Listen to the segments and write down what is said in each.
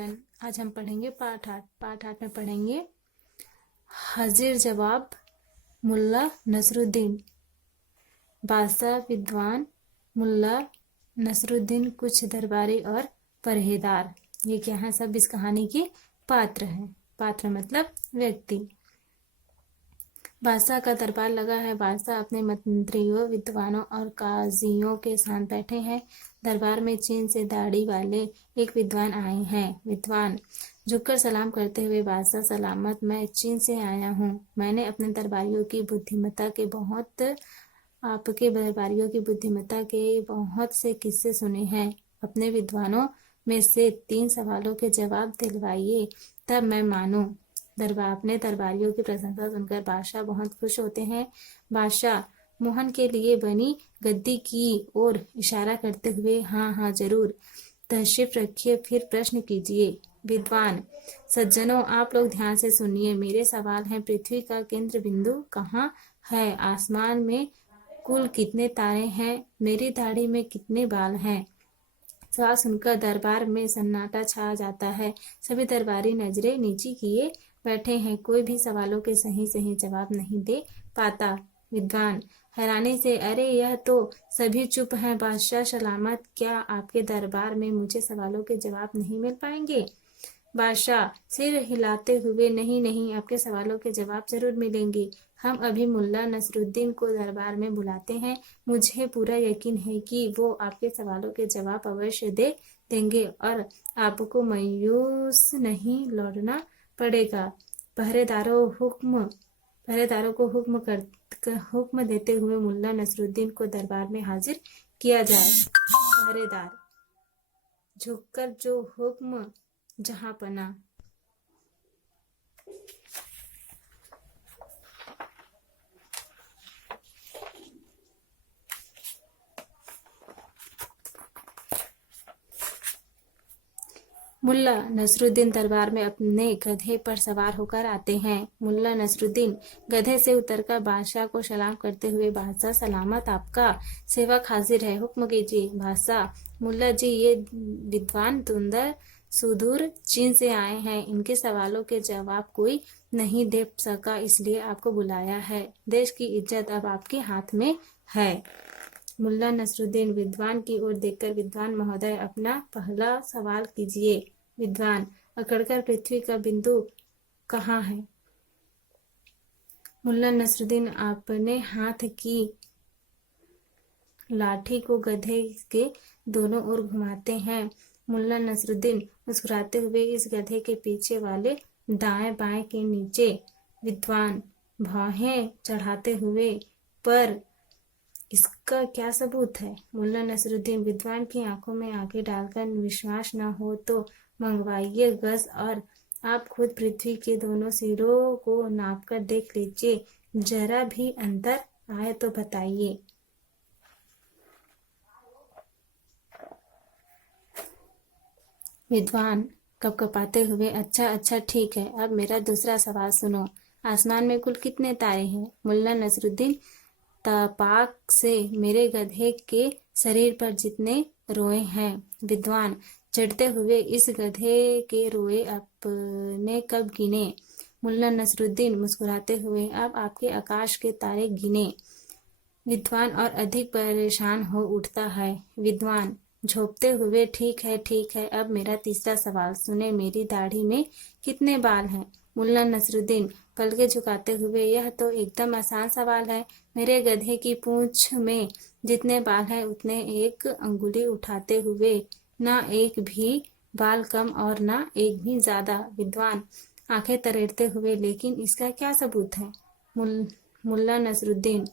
Student, आज हम पढ़ेंगे पाठ 8। पाठ 8 में पढ़ेंगे हाजिर जवाब मुल्ला नसरुद्दीन। बादशाह विद्वान मुल्ला नसरुद्दीन कुछ दरबारी और परहेदार। ये क्या है? सब इस कहानी के पात्र हैं। पात्र मतलब व्यक्ति। बादशाह का दरबार लगा है। बादशाह अपने मंत्रियों, विद्वानों और काजियों के साथ बैठे हैं। दरबार में चीन से दाढ़ी वाले एक विद्वान आए हैं। विद्वान झुककर सलाम करते हुए, बादशाह सलामत, मैं चीन से आया हूँ। मैंने अपने दरबारियों की बुद्धिमत्ता के बहुत से किस्से सुने हैं। अपने विद्वानों में से 3 सवालों के जवाब दिलवाइए, तब मैं मानूं। अपने दरबारियों की प्रशंसा सुनकर बादशाह बहुत खुश होते हैं। बादशाह मोहन के लिए बनी गद्दी की ओर इशारा करते हुए, हाँ हाँ जरूर, तशरीफ रखिए, फिर प्रश्न कीजिए। विद्वान, सज्जनों, आप लोग ध्यान से सुनिए। मेरे सवाल हैं, पृथ्वी का केंद्र बिंदु कहाँ है? आसमान में कुल कितने तारे हैं? मेरी दाढ़ी में कितने बाल हैं? सवाल सुनकर दरबार में सन्नाटा छा जाता है। सभी दरबारी नजरें नीची किए बैठे हैं। कोई भी सवालों के सही जवाब नहीं दे पाता। विद्वान हैरानी से, अरे यह तो सभी चुप हैं। बादशाह सलामत, क्या आपके दरबार में मुझे सवालों के जवाब नहीं मिल पाएंगे? बादशाह सिर हिलाते हुए, नहीं नहीं, आपके सवालों के जवाब जरूर मिलेंगे। हम अभी मुल्ला नसरुद्दीन को दरबार में बुलाते हैं। मुझे पूरा यकीन है कि वो आपके सवालों के जवाब अवश्य दे देंगे और आपको मायूस नहीं लौटना पड़ेगा। पहरेदारों को हुक्म देते हुए मुल्ला नसरुद्दीन को दरबार में हाजिर किया जाए। पहरेदार झुककर जो हुक्म जहांपना। मुल्ला नसरुद्दीन दरबार में अपने गधे पर सवार होकर आते हैं। मुल्ला नसरुद्दीन गधे से उतरकर बादशाह को सलाम करते हुए, बादशाह सलामत, आपका सेवक हाजिर है, हुक्म कीजिए। बादशाह, मुल्ला जी, ये विद्वान सुदूर चीन से आए हैं। इनके सवालों के जवाब कोई नहीं दे सका, इसलिए आपको बुलाया है। देश की इज्जत अब आपके हाथ में है। मुल्ला नसरुद्दीन विद्वान की ओर देखकर, विद्वान महोदय, अपना पहला सवाल कीजिए। विद्वान अकड़कर, पृथ्वी का बिंदु कहाँ है? मुल्ला नसरुद्दीन अपने हाथ की लाठी को गधे के दोनों ओर घुमाते हैं। मुल्ला नसरुद्दीन मुस्कुराते हुए, इस गधे के पीछे वाले दाएं बाएं के नीचे। विद्वान भौहें चढ़ाते हुए, पर इसका क्या सबूत है? मुल्ला नसरुद्दीन विद्वान की आंखों में आंखें डालकर, विश्वास न हो तो मंगवाइए गज और आप खुद पृथ्वी के दोनों सिरों को नापकर देख लीजिए। जरा भी अंतर आए तो बताइए। विद्वान कपकपाते हुए, अच्छा ठीक है, अब मेरा दूसरा सवाल सुनो। आसमान में कुल कितने तारे हैं? मुल्ला नसरुद्दीन तपाक से, मेरे गधे के शरीर पर जितने रोए हैं। विद्वान चढ़ते हुए, इस गधे के रोए आपने कब गिने? मुल्ला नसरुद्दीन मुस्कुराते हुए, अब आपके आकाश के तारे गिने। विद्वान और अधिक परेशान हो उठता है। विद्वान झोंकते हुए, ठीक है, अब मेरा तीसरा सवाल सुने, मेरी दाढ़ी में कितने बाल हैं? मुल्ला नसरुद्दीन पलके झुकाते हुए, यह तो एकदम आसान सवाल है। मेरे गधे की पूंछ में जितने बाल हैं उतने एक अंगुली उठाते हुए, ना एक भी बाल कम और ना एक भी ज्यादा। विद्वान आंखें तरेड़ते हुए, लेकिन इसका क्या सबूत है? मुल्ला नसरुद्दीन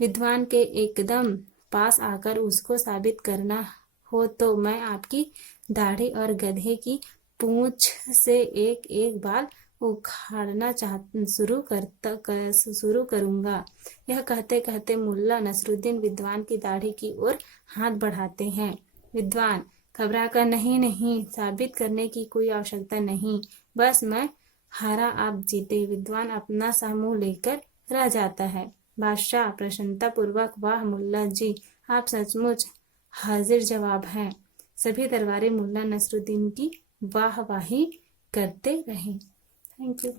विद्वान के एकदम पास आकर, उसको साबित करना हो तो मैं आपकी दाढ़ी और गधे की पूंछ से एक एक बाल उखाड़ना शुरू करूंगा। यह कहते कहते मुल्ला नसरुद्दीन विद्वान की दाढ़ी की ओर हाथ बढ़ाते हैं। विद्वान घबराकर, नहीं, साबित करने की कोई आवश्यकता नहीं, बस मैं हारा, आप जीते। विद्वान अपना सा मुंह लेकर रह जाता है। बादशाह प्रसन्नता पूर्वक, वाह मुल्ला जी, आप सचमुच हाजिर जवाब हैं। सभी दरबारी मुल्ला नसरुद्दीन की वाहवाही करते रहें। Thank you.